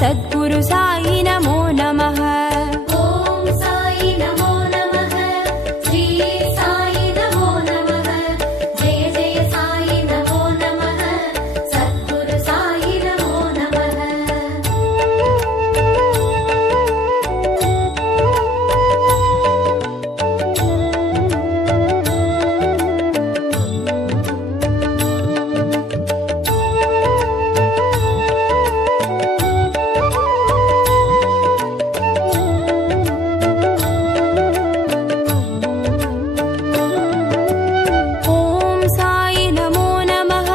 सद्गुरु साई नमो नमः। ओम साई नमो नमः, श्री साई नमो नमः, जय जय साई नमो नमः, सद्गुरु साई नमो नमः। ओम साई नमो नमः,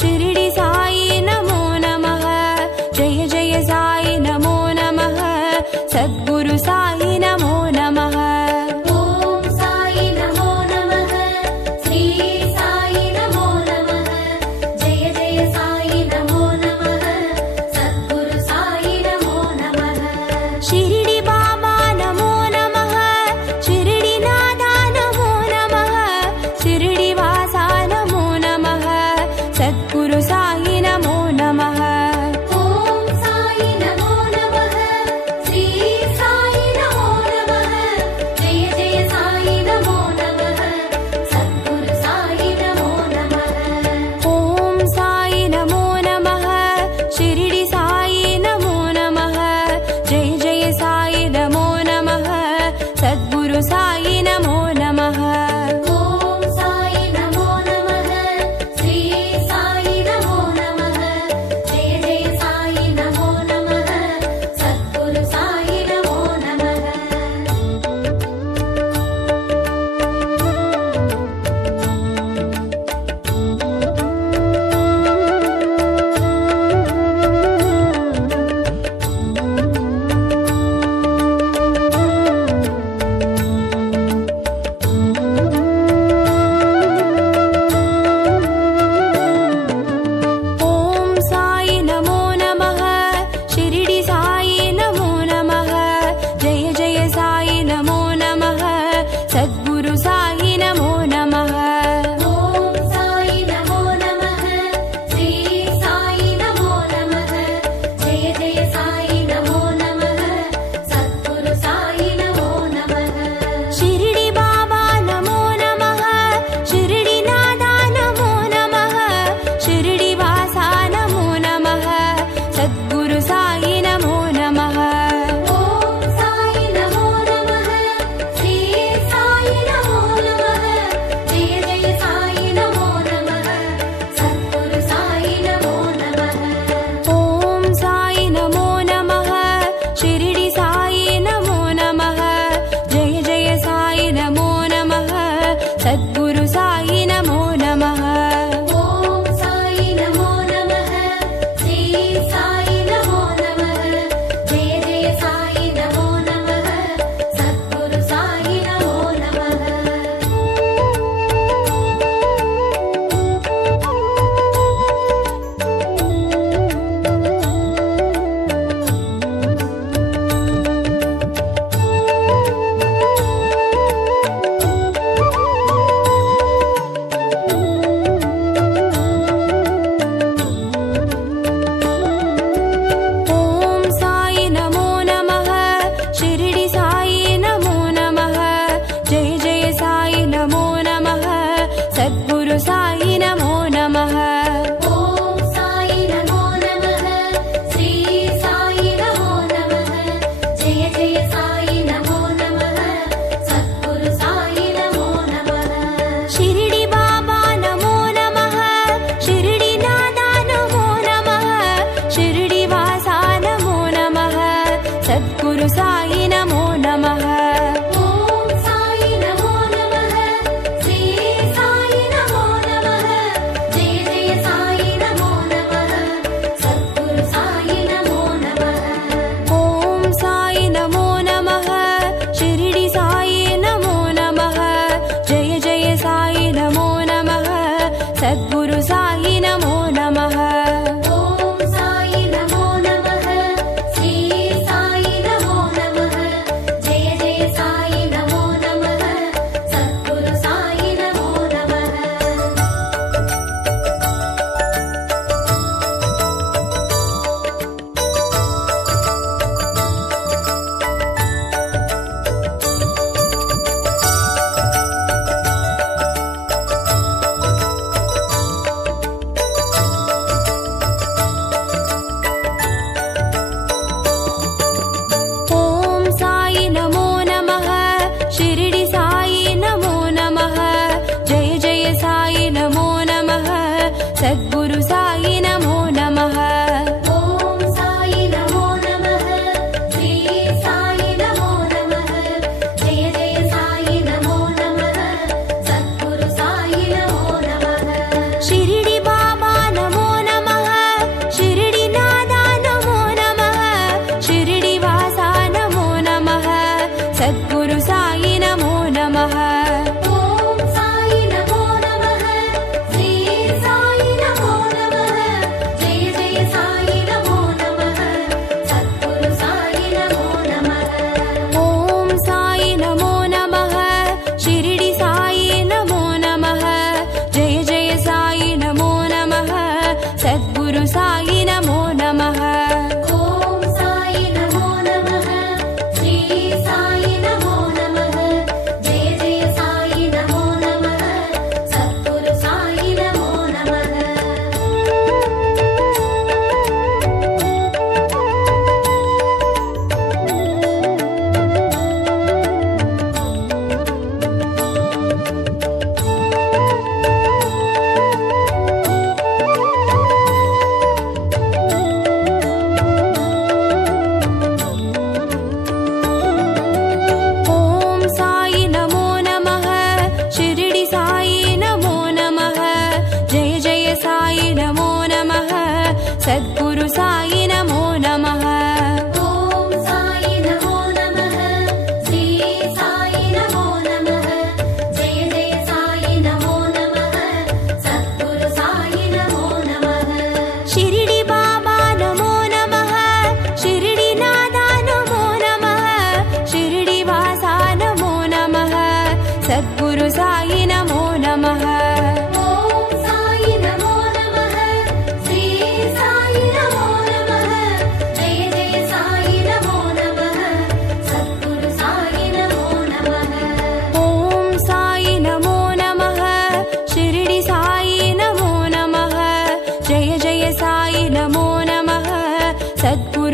शिरडी साई नमो नमः, जय जय साई नमो नमः, सद्गुरु साई नमो नमः। ओम साई नमो नमः, श्री साई नमो नमः, जय जय साई नमो नमः, सद्गुरु साई नमो नमः। शिरडी बाबा नमो नमः, शिरडी नादा नमो नमः, शिरडी वासा नमो नमः, सद्गुरु साई नमो नमः। ओम साई नमो नमः, श्री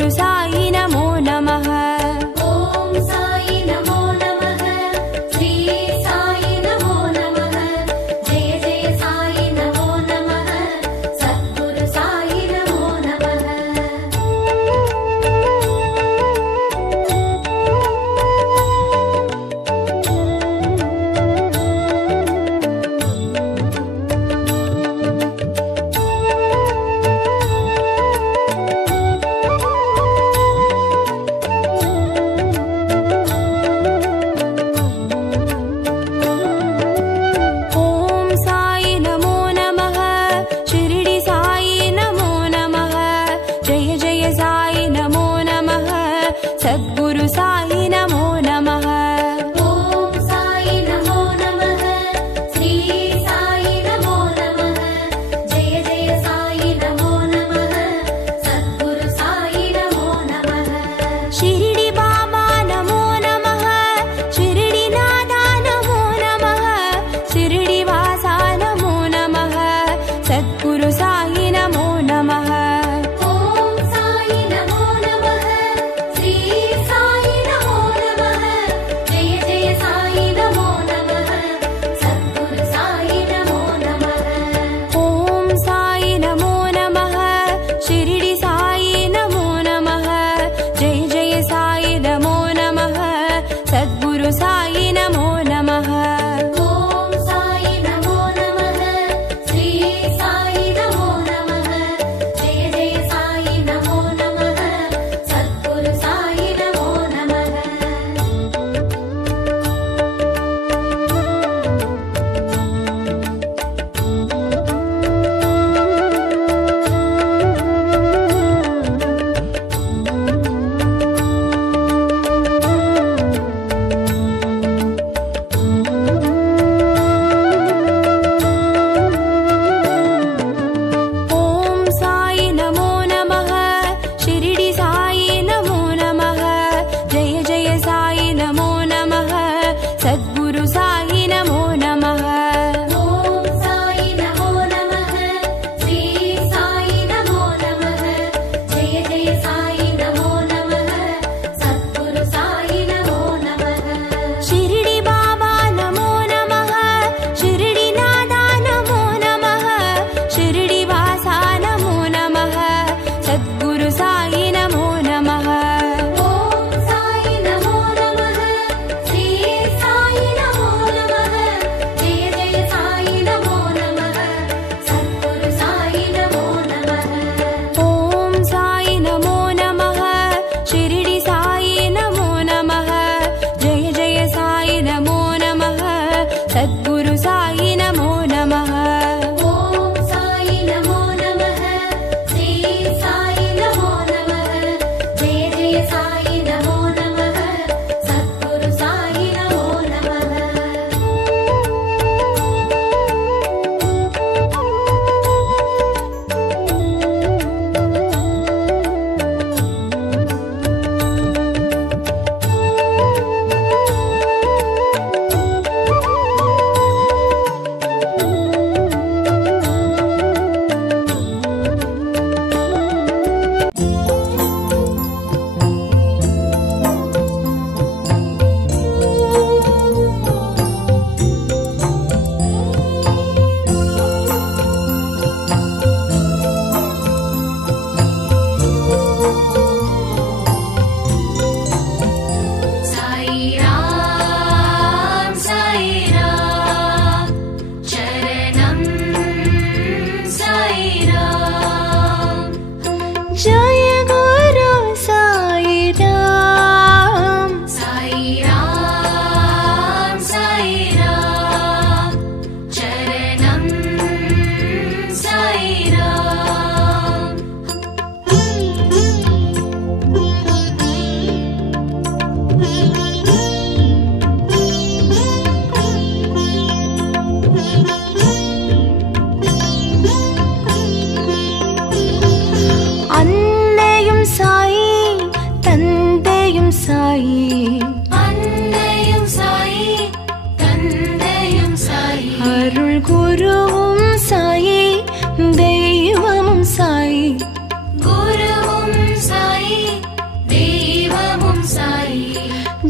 सद्गुरु साई नमो नमः। ॐ साई नमो नमः, श्री साई नमो नमः, जय जय साई नमो नमः, सद्गुरु साई नमो नमः।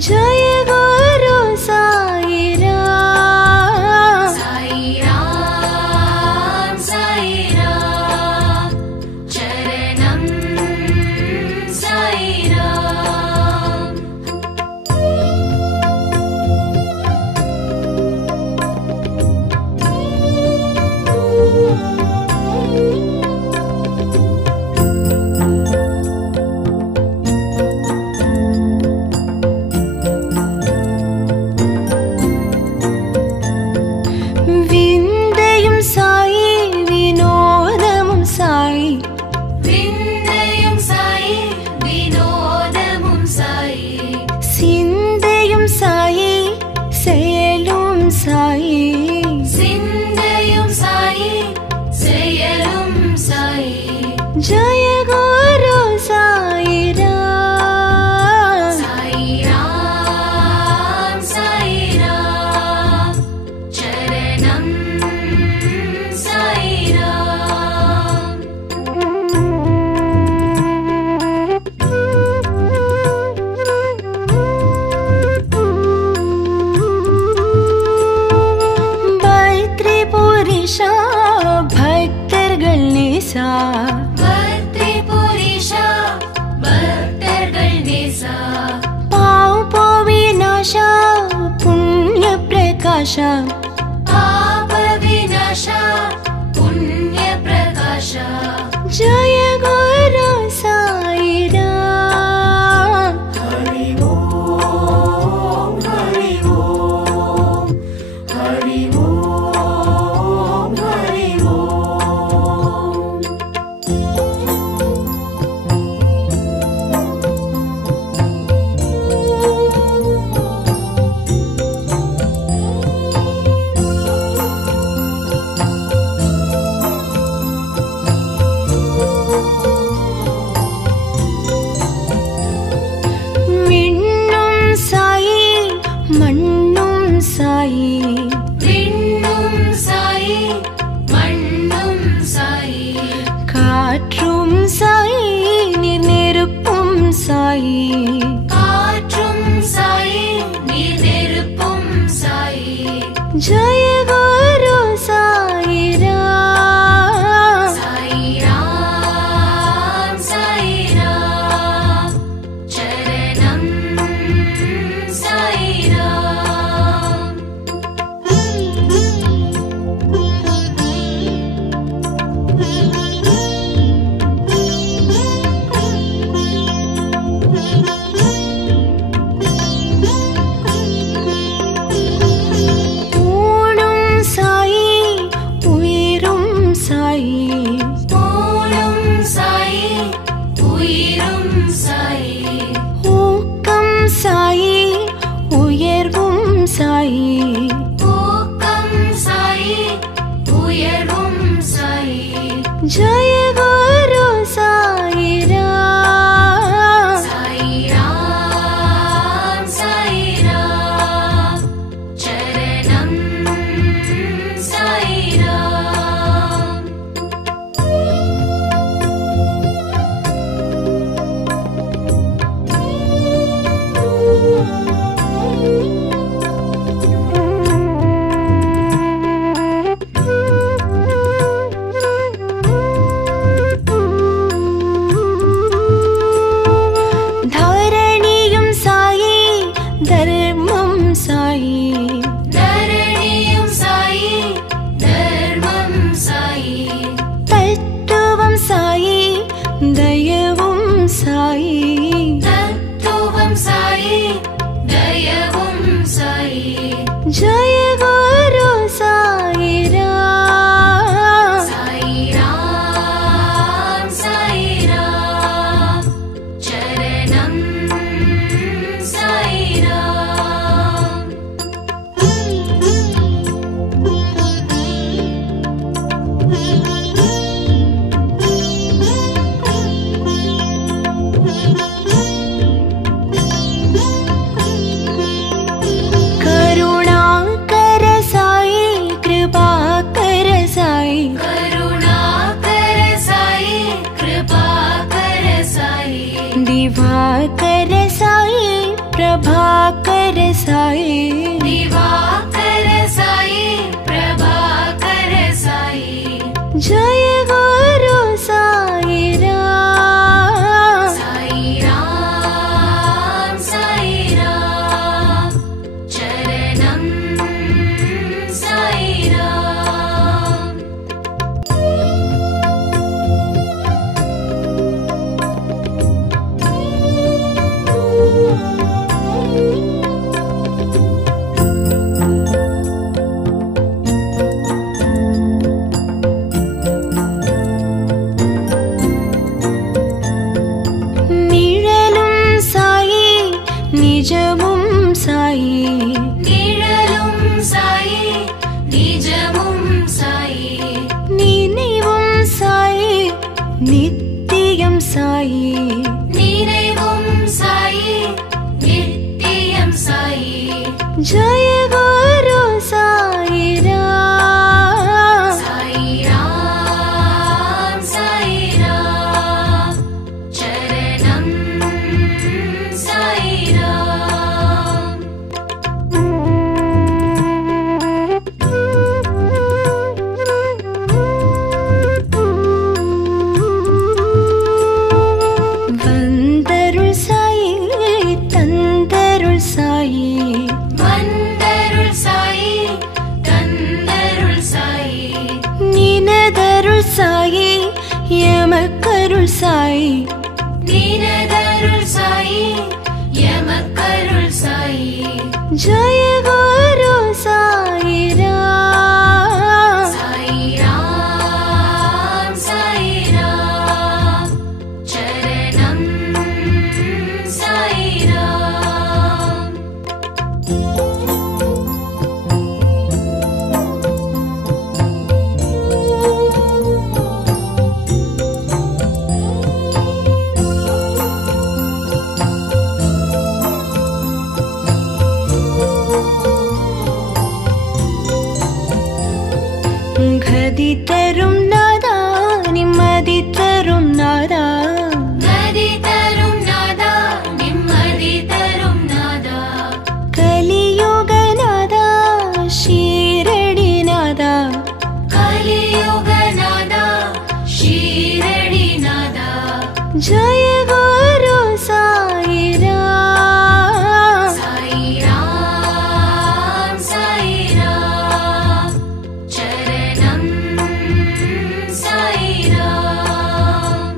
जय गुरु साई राम। साई राम चरणम साई राम। विंदयम साई विनोदमुम साई। विंदयम साई विनोदमुम साई। सिंदयम साई செயலும் साई। सिंदयम साई செயலும் साई। जय गुरु साई राम। साई राम चरणम साई राम। பத்ரிபுரிஷா பக்தர்கள் நேசா। பத்ரிபுரிஷா பக்தர்கள் நேசா। பாவ விநாசா புண்ணிய பிரகாஷா। பாப விநாசா புண்ணிய பிரகாஷா। जय गुरु साई राम। हरि ओम हरि ओम हरि ओम हरि ओम। விண்ணும் சாயி மண்ணும் சாயி। விண்ணும் சாயி மண்ணும் சாயி। காற்றும் சாயி நீர் நெருப்பும் சாயி। காற்றும் சாயி நீர் நெருப்பும் சாயி। जय गुरु साई राम। साई राम चरणम साई राम। ஊனும் சாயி உயிரும் சாயி। ஊனும் சாயி உயிரும் சாயி। ஊக்கம் சாயி உயர்வும் சாயி। ஊக்கம் சாயி உயர்வும் சாயி। जय गुरु साई राम। साई राम चरणम साई राम। धरणिயும் சாயி தர்மம் சாயி। தரணியும் சாயி தர்மம் சாயி। தத்துவம் சாயி தயவும் சாயி। தத்துவம் சாயி தயவும் சாயி। जय गुरु साई राम। साई राम चरणम साई राम। करुणाकर साई कृपाकर साई। करुणाकर साई कृपाकर साई। दिवाकर साई प्रभाकर साई दिवाकर साई प्रभाकर साई जय गुरु साई राम साई राम चरणम साई राम நிழலும் சாயி நிஜமும் சாயி நிழலும் சாயி நிஜமும் சாயி நினைவும் சாயி நித்தியம் சாயி நினைவும் சாயி நித்தியம் சாயி जय गुरु साई राम साई राम चरणम साई राम வந்தருள் சாயி தந்தருள் சாயி வந்தருள் சாயி தந்தருள் சாயி நினதருள் சாயி எமக்கருள் சாயி நீனதருள் சாயி எமக்கருள் சாயி जय गुरु साई राम साई राम चरणम साई राम கதி தரும் நாதா நிம்மதி தரும் நாதா கதி தரும் நாதா நிம்மதி தரும் நாதா கலியுக நாதா ஷீரடி நாதா கலியுக நாதா ஷீரடி நாதா जय गुरु साई राम साई राम चरणम साई राम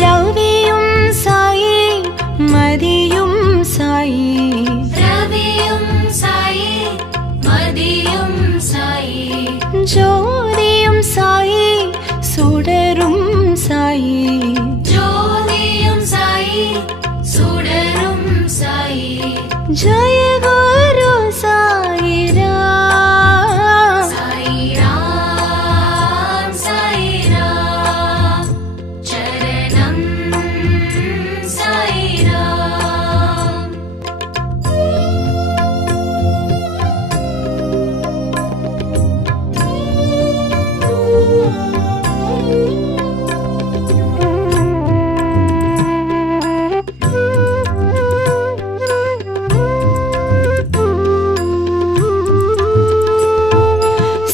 ரவியும் சாயி மதியும் சாயி ரவியும் சாயி மதியும் சாயி ஜோதியும் சாயி சுடரும் சாயி ஜோதியும் சாயி சுடரும் சாயி जय गुरु साई राम साई राम चरणम साई राम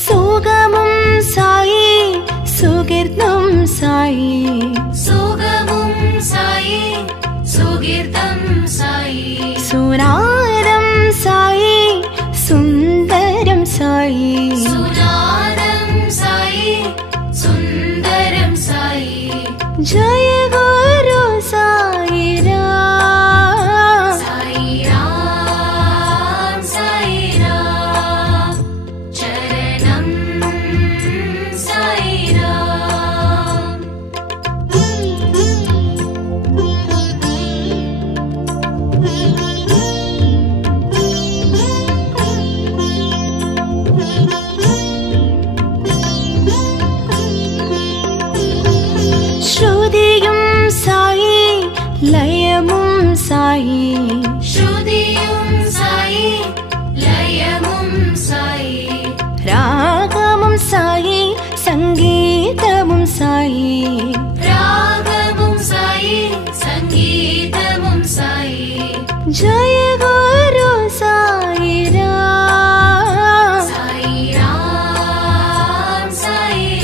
சுகமும் சாயி சுகிர்தம் சாயி சுகமும் சாயி சுகீர்த்தம் சாயி சுனாதம் சாயி சுந்தரம் சாயி சுநாதம் சாயி சுந்தரம் சாயி जय गुरु साई राम साई राम चरणम साई राम ஸ்ருதியும் சாயி லயமும் சாயி ஸ்ருதி जय गुरु साई राम। साई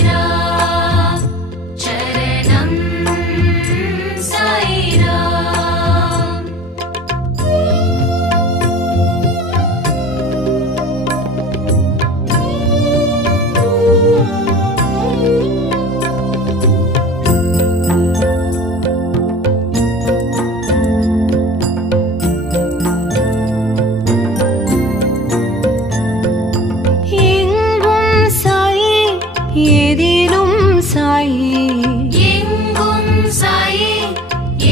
राम चरणम साई राम। எங்கும் சாயி எதிலும் சாயி, எங்கும் சாயி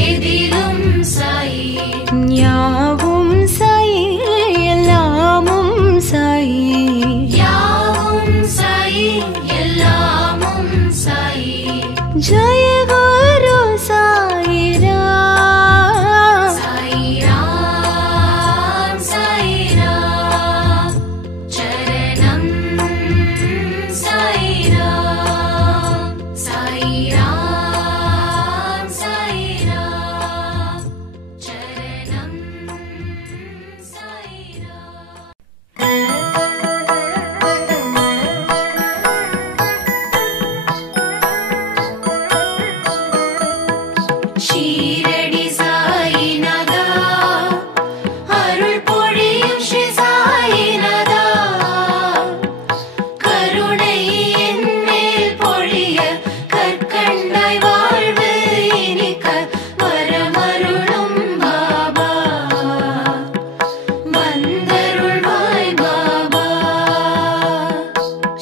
எதிலும் சாயி, யாவும் சாயி எல்லாமும் சாயி, யாவும் சாயி எல்லாமும் சாயி। जय गुरु साई राम। साई राम चरणम साई राम। साई राम चरणम साई राम। ஷீரடி சாயிநாதா அருள் பொழியும் ஸ்ரீ சாயிநாதா, கருணை என் மேல் பொழிய கற்கண்டாய் வாழ்வு இனிக்க வரமருளும் பாபா, வந்தருள்வாய் பாபா।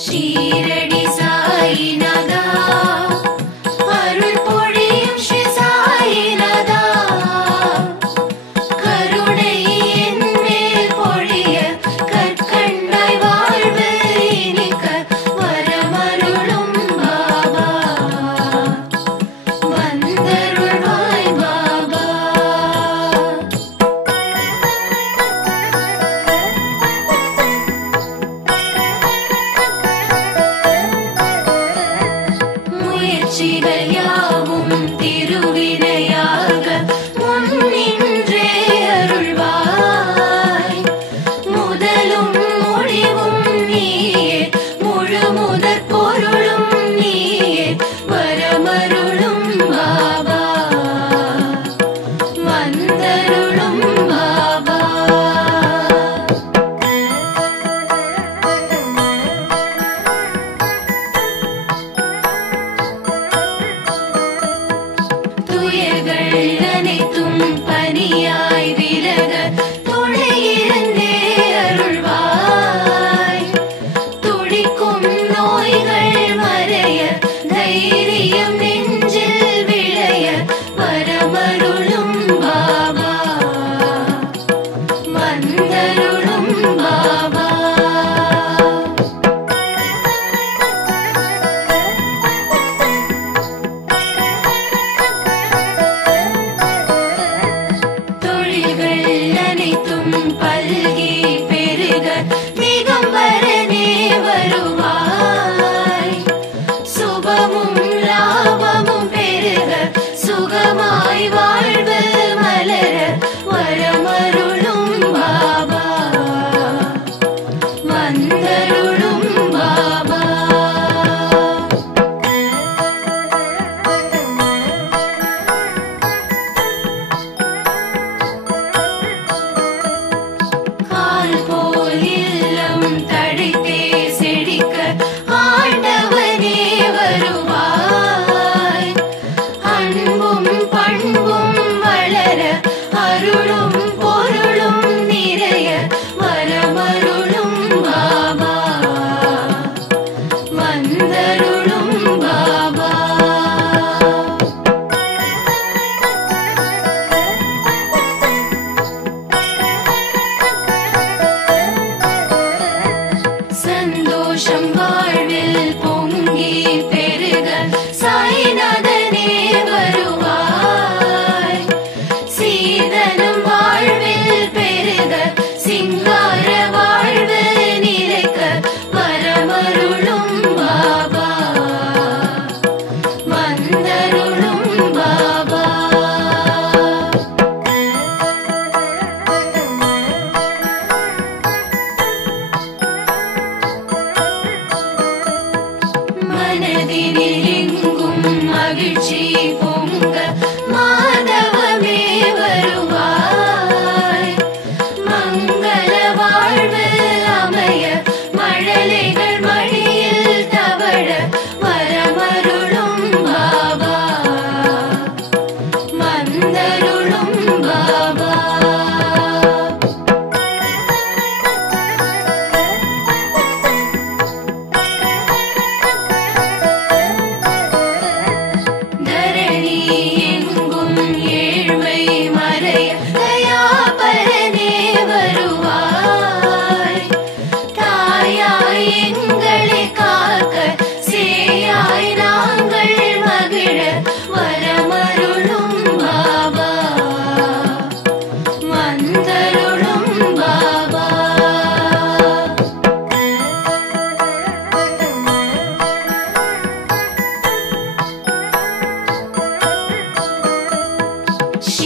ஷீரடி சாயிநாதா அருள் பொழியும் ஸ்ரீ சாயிநாதா, கருணை என் மேல் பொழிய கற்கண்டாய் வாழ்வு இனிக்க வரமருளும் பாபா, வந்தருள்வாய் பாபா। முயற்சிகள் யாவும் திருவினையாக முன்னின்றே அருள்வாய், முதலும் முடிவும் நீயே முழு முதற் பொருளும் நீயே வரமருளும் பாபா, வந்தருளும் பாபா। துயர்கள் அனைத்தும் பனியாய் விலக துணையிருந்தே அருள்வாய், துடிக்கும் நோய்கள் மறைய தைரியம் நெஞ்சில் விளைய வரமருளும் பாபா, வந்தருளும் பாபா।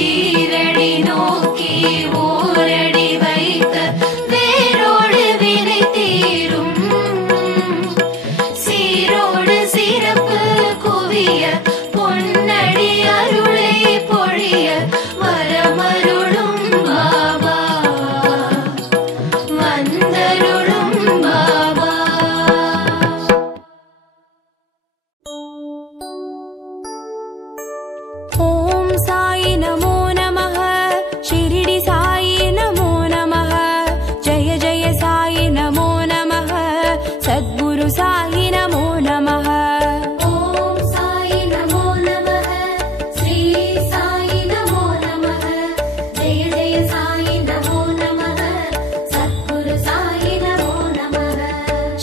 ஈரடி நோக்கி ஓரடி வைக்க வேரோடு வினை தீரும். சீரோடு சிறப்பு குவிய பொன்னடி அருளை பொழிய வரமருளும் பாபா வந்தருளும் பாபா. ஓம் சாயி நமோ நமः ஷிரடி சாயி நமோ நமः ஜெய ஜெய சாயி நமோ நமः சத்குரு சாயி நமோ நமः. ஓம் சாயி நமோ நமः ஸ்ரீ சாயி நமோ நமः ஜெய ஜெய சாயி நமோ நமः சத்குரு சாயி நமோ நமः.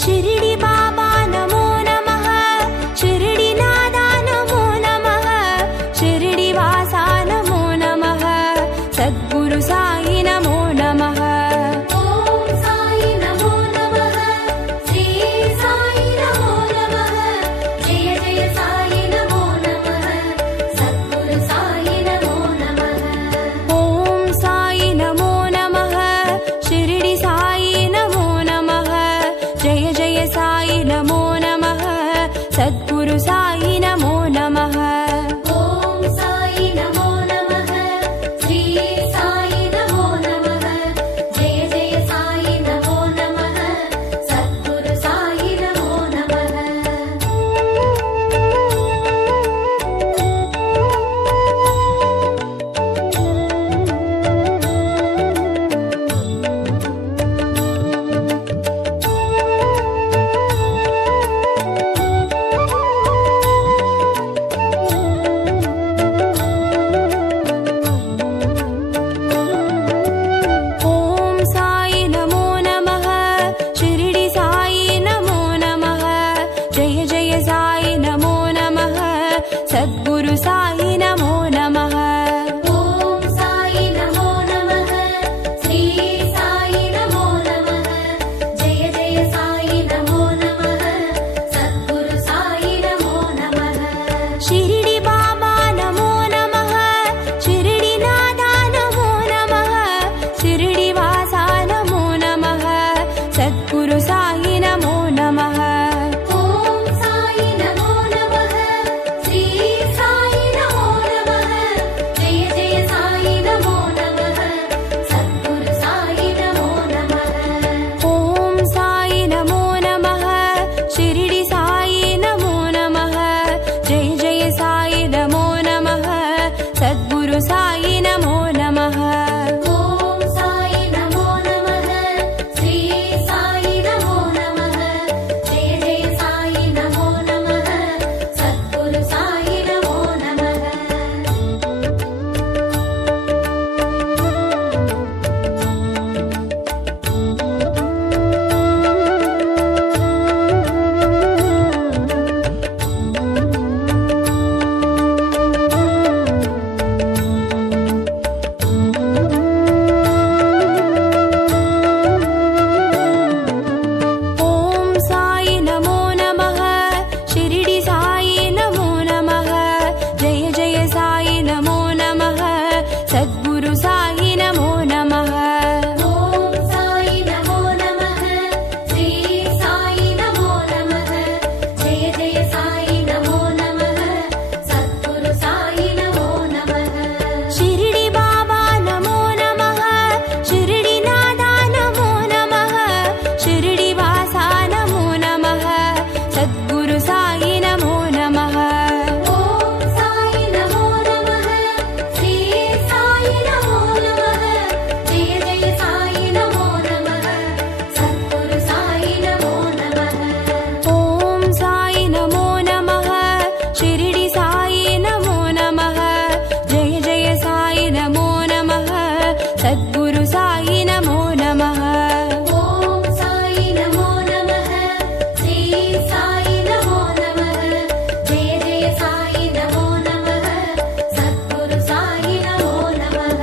ஷிரடி பாபா நமோ நமः ஷிரடி நாதா நமோ நமः ஷிரடி வாசா நமோ நமः சத்குரு சாயி நமோ நமः. ஓம் சாயி நமோ நமः ஸ்ரீ சாயி நமோ நமः ஜெய ஜெய சாயி நமோ நமः சத்குரு சாயி நமோ நமः. ஓம் சாயி நமோ நமः ஷிரடி சாயி நமோ நமः ஜெய ஜெய சாயி நமோ நமः சத்குரு சாயி நமோ நமः. ஓம் சாயி நமோ நமः ஸ்ரீ சாயி நமோ நமः ஜெய ஜெய சாயி நமோ நமः சத்குரு சாயி நமோ நமः. ஓம் சாயி நமோ நமः ஷிரடி சாயி நமோ நமः ஜெய ஜெய சாயி நமோ நமः சத்குரு சாயி நமோ நமः. ஓம் சாயி நமோ நமः ஸ்ரீ சாயி நமோ நமः ஜெய ஜெய சாயி நமோ நமः சத்குரு சாயி நமோ நமः. ஷிரடி பாபா நமோ நமः ஷிரடி நாதா நமோ நமः ஷிரடி வாசா நமோ நமः சத்குரு சாயி நமோ நமः. ஓம் சாயி நமோ நமः ஸ்ரீ சாயி நமோ நமः ஜெய ஜெய சாயி நமோ நமः சத்குரு சாயி நமோ நமः. ஓம் சாயி நமோ நமः ஷிரடி சாயி நமோ நமः ஜெய ஜெய சாயி நமோ நமः சத்குரு சாயி நமோ நமः. ஓம் சாயி நமோ நமः ஸ்ரீ சாயி நமோ நமः ஜெய ஜெய சாயி நமோ நமः சத்குரு சாயி நமோ நமः. ஓம் சாயி நமோ நமः ஷிரடி சாயி நமோ நமः ஜெய ஜெய சாயி நமோ நமः சத்குரு சாயி நமோ நமः. ஓம் சாயி நமோ நமः ஸ்ரீ சாயி நமோ நமः ஜெய ஜெய சாயி நமோ நமः சத்குரு சாயி நமோ நமः. ஷிரடி பாபா நமோ நமः ஷிரடி நாதா நமோ நமः ஷிரடி வாசா நமோ நமः சத்குரு சாயி நமோ நமः. ஓம் சாயி நமோ நமः ஸ்ரீ சாயி நமோ நமः ஜெய ஜெய சாயி நமோ நமः சத்குரு சாயி நமோ நமः. ஓம் சாயி நமோ நமः ஷிரடி சாயி நமோ நமः ஜெய ஜெய சாயி நமோ நமः சத்குரு சாயி நமோ நமः. ஓம் சாயி நமோ நமः ஸ்ரீ சாயி நமோ நமः ஜெய ஜெய சாயி நமோ நமः சத்குரு சாயி நமோ நமः.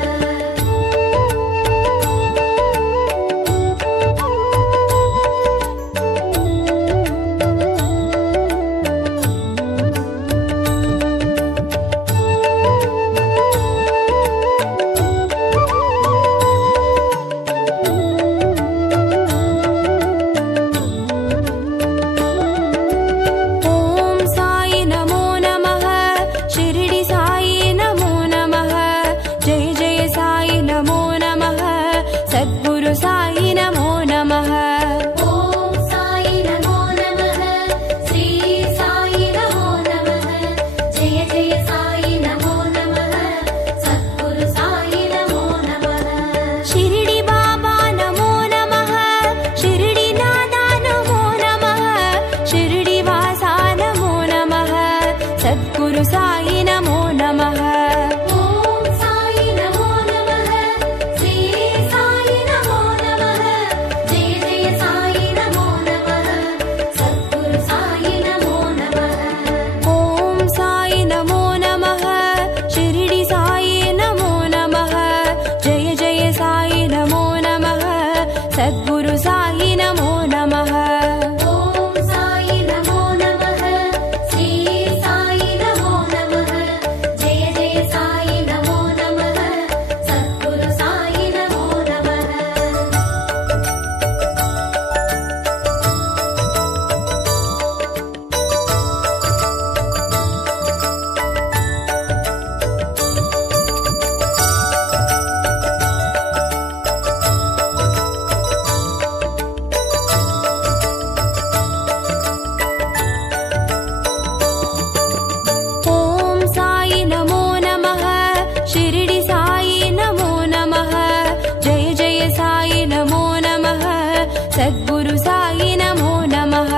सद्गुरु साई नमो नमः।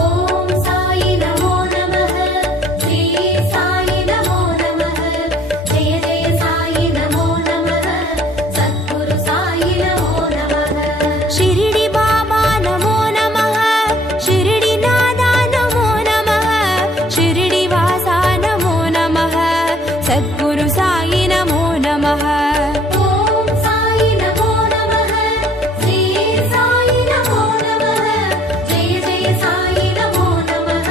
ॐ साई नमो नमः, श्री साई नमो नमः, जय जय साई नमो नमः, सद्गुरु साई नमो नमः। शिरडी बाबा नमो नमः, शिरडी नादा नमो नमः, शिरडी वासा नमो नमः, सद्गुरु साई नमो नमः। ॐ साई नमो नमः, श्री साई नमो नमः, जय जय साई नमो नमः,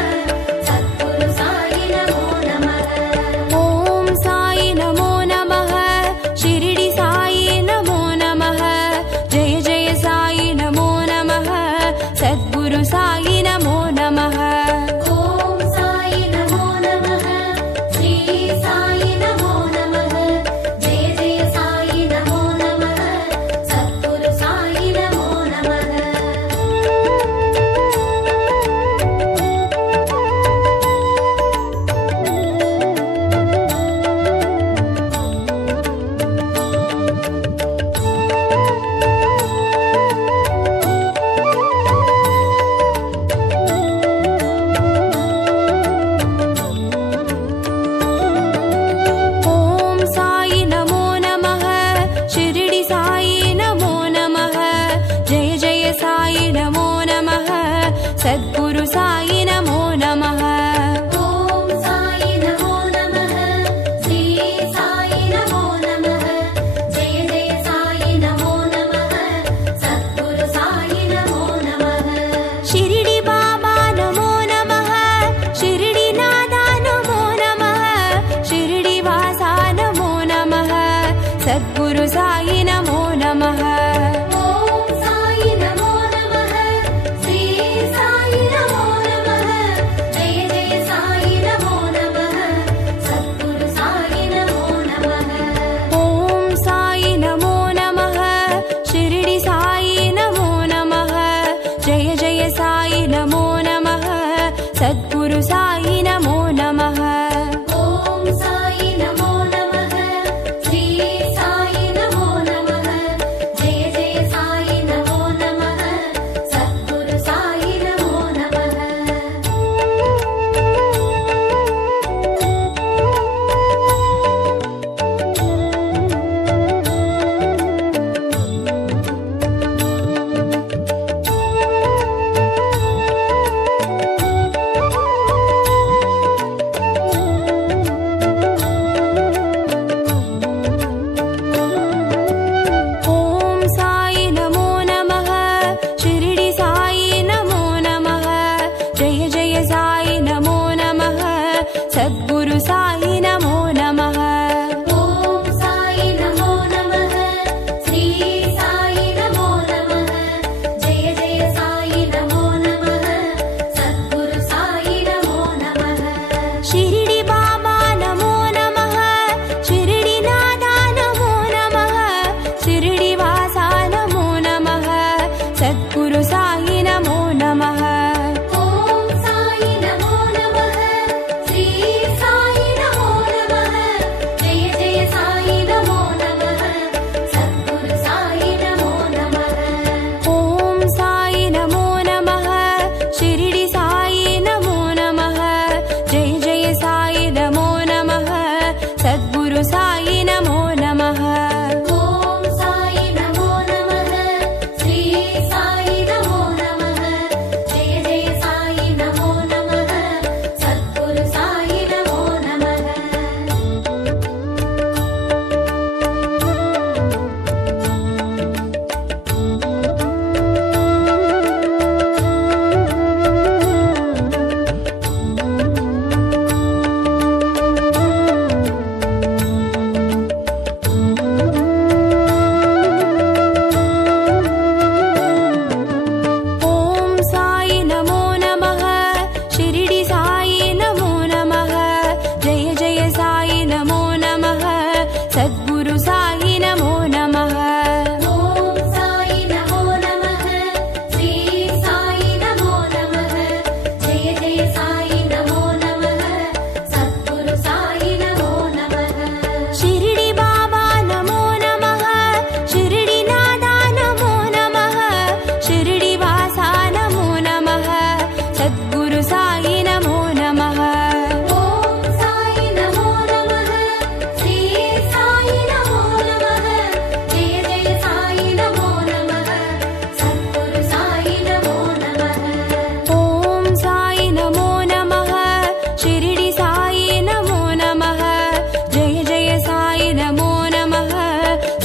सद्गुरु साई नमो नमः। ॐ साई नमो नमः, शिरडी साई नमो नमः, जय जय साई नमो नमः, सद्गुरु साई नमो नमः। ॐ साई नमो नमः, श्री साई नमो नमः, जय जय साई नमो नमः, सद्गुरु साई नमो नमः। ॐ साई नमो नमः, शिरडी साई नमो नमः, जय जय साई नमो नमः, सद्गुरु साई नमो नमः। ॐ साई नमो नमः, श्री साई नमो नमः, जय जय साई नमो नमः, सद्गुरु साई नमो नमः। शिरडी बाबा नमो नमः, शिरडी नादा नमो नमः, शिरडी वासा नमो नमः, सद्गुरु साई नमो नमः। ॐ साई नमो नमः, श्री साई नमो नमः, जय जय साई नमो नमः, सद्गुरु साई नमो नमः। ॐ साई नमो नमः, शिरडी साई नमो नमः, जय जय साई नमो नमः, सद्गुरु साई नमो नमः। ॐ साई नमो नमः, श्री साई नमो नमः, जय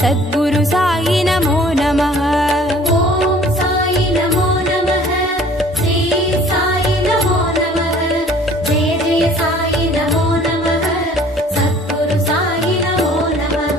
सद्गुरु साई नमो नमः। ॐ साई नमो नमः, श्री साई नमो नमः, जय जय साई नमो नमः, सद्गुरु साई नमो नमः।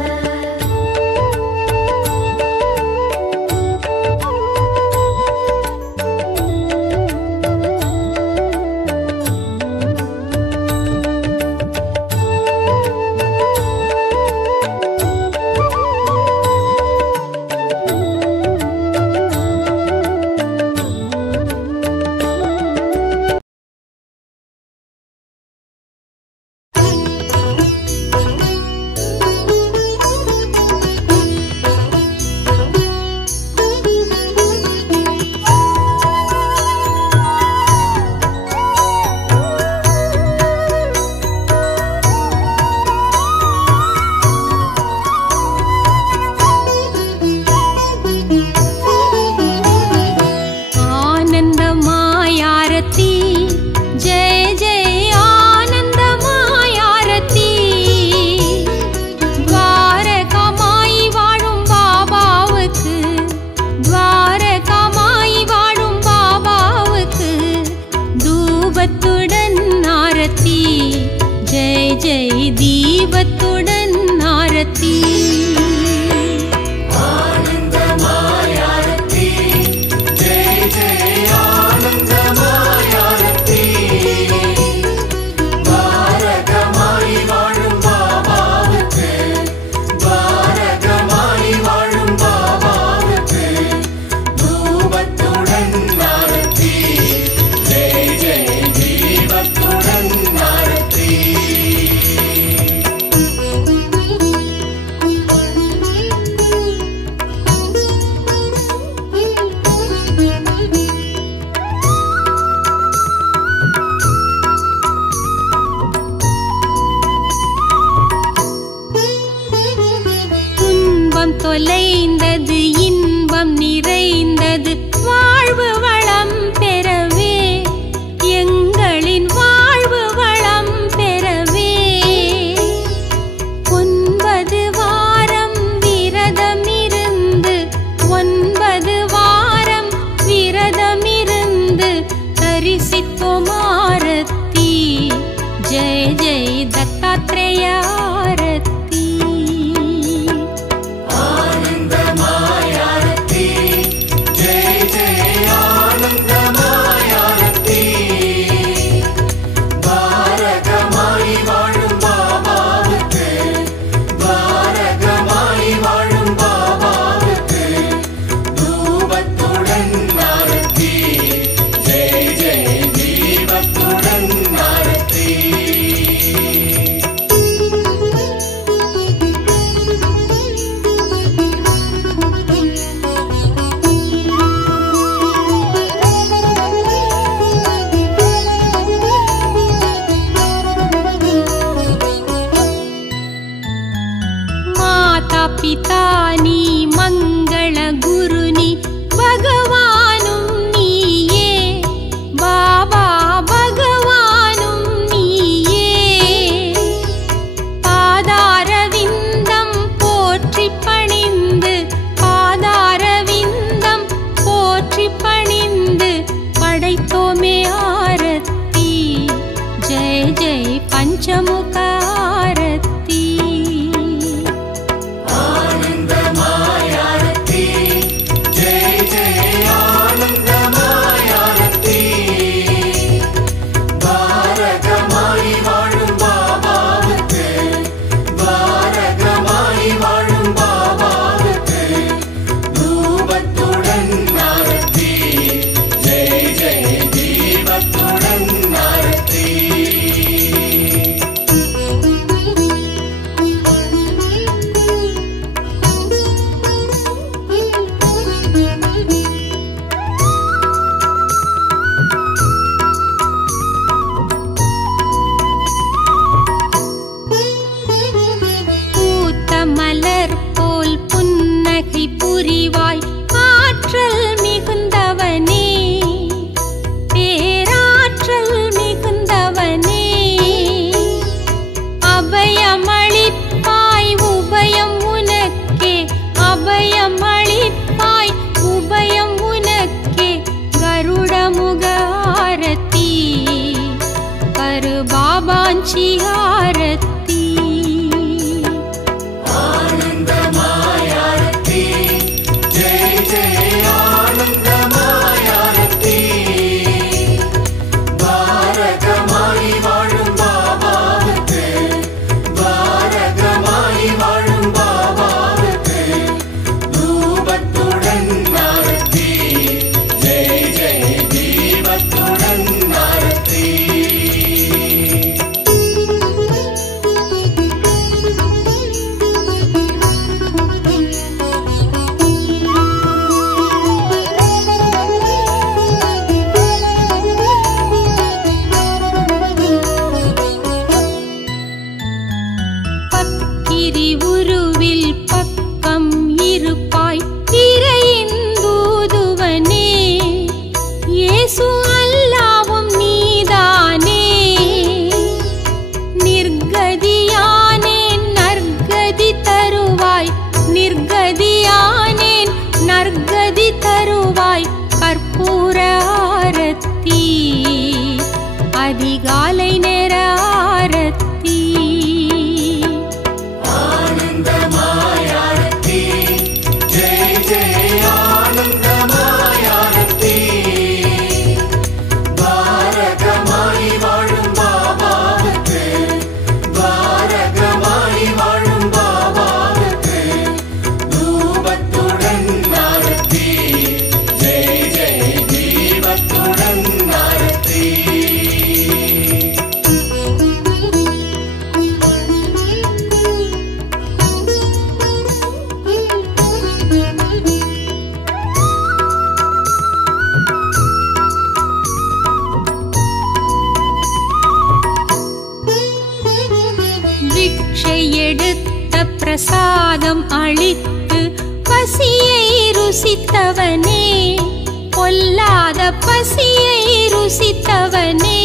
தொலைந்தது இன்பம் நிறைந்தது வாழ்வு வளம் பெறவே எங்களின் வாழ்வு வளம் பெறவே 9 வாரம் விரதமிருந்து 9 வாரம் விரதமிருந்து தரிசித்தோம் ஆரத்தி ஜெய ஜெய தத்தாத்ரேய ஆரத்தி ஆனந்தமாய அதிகாலை நேர ஆரத்தி ஆனந்தமாய் ஆரத்தி ஜெய ஜெய ஆனந்தமாய் ஆரத்தி பாரகமாய் வாழும் பாபாவுக்கு பாரகமாய் வாழும் பாபாவுக்கு தூபத்துடன் ஆரத்தி ஜெய ஜெய தீபத்துடன் ஆரத்தி பிக்ஷை எடுத்த பிரசாதம் அளித்து பசியை ருசித்தவனே பொல்லாத பசியை ருசித்தவனே